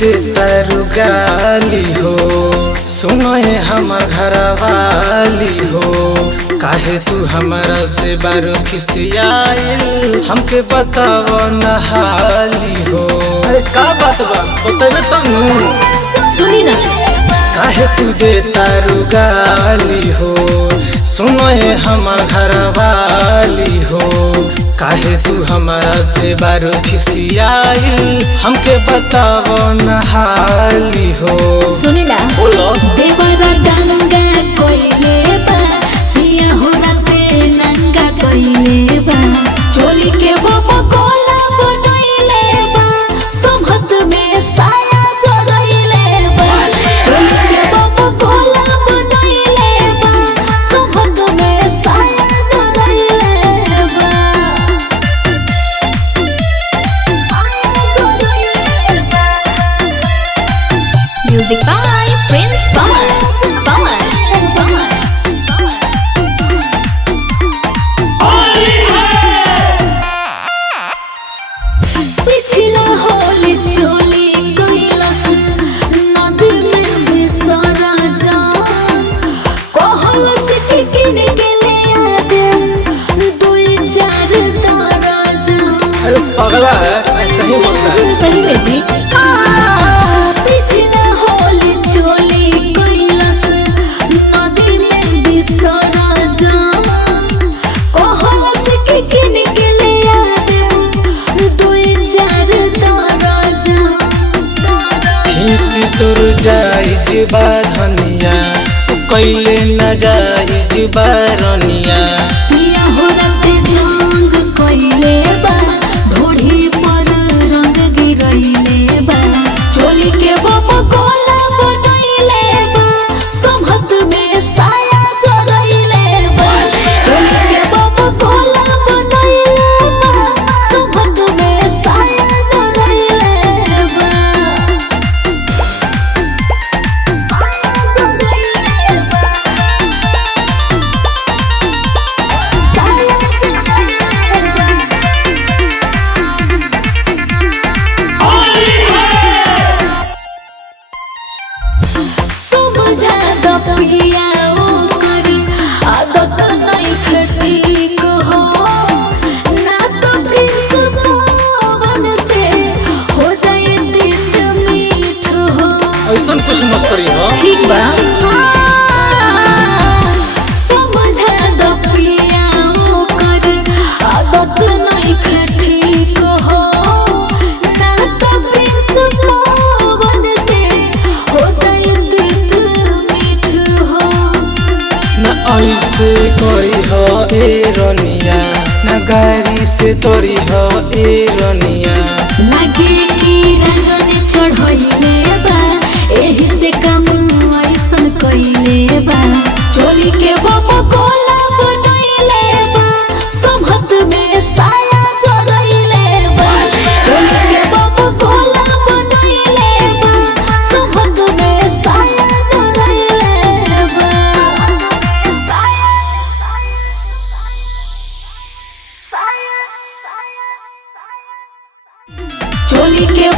देता रुगाली हो, सुनो है हमर घर वाली हो। काहे तू हमारा से बारो खिसियाइल, हमके बताओ नहाली हो। अरे का बात बा बताइए तब सुनी ना। काहे तू देता रुगाली हो, सुनो है हमर घर वाली हो। काहे तू हमारा से बारो खिसियाइल, हमके बताओ नहाली हो। सुनी ना। बोलो। देवरा डांगा कोइले बा, हिया हो राते नंगा कोइले बा। चोली के बाबा कोला बनइले बा, सोभत में साया चढ़इले बा। चोली के बाबा कोला बनइले बा, सोभत में साया चढ़इले बा। Music by Prince Pawan. पिछला होली चोली कैलस, नदी में बिसरा जान। कहलस कि किन के ले आ दे, 2-4 तारा जान। अरे पगला है, ऐसा ही बोलता है। सही में जी। पिछला होली चोली कैलस, नदी में बिसरा जान। कहलस कि किन के ले आ दे, 2-4 तारा जान। खीसी तोर जाइज बा धनिया, तू कैले न जाइज बा रनिया। पिया हो राते जंग कइले बा, ढोढ़ी पर रंग गिरइले बा। चोली के बाबा कोला बनइले बा, सोभत में साया चढ़इले बा। चोली के बाबा कोला बनइले बा, सोभत में साया चढ़इले बा। समझा द पिया ओकर आदत नइखे ठीक हो, ना तो प्रिंस पवन से हो जाए तीत मीठ हो। ऐसा कुछ मत करी हो। ठीक बा। समझा द पिया ओकर आदत नइखे ठीक हो, ना तो प्रिंस पवन से हो जाए तीत मीठ हो। न ऐसे करी हो ए रनिया, न गाड़ी से तोरी हो ए रनिया। लागे कि रंगने चढ़इले बा, एही से काम ऐसन कइले बा। चोली के बाबा कोला बनइले बा, सोभत में साया चढ़इले बा। चोली के बाबा कोला बनइले बा, सोभत में साया चढ़इले बा। चोली के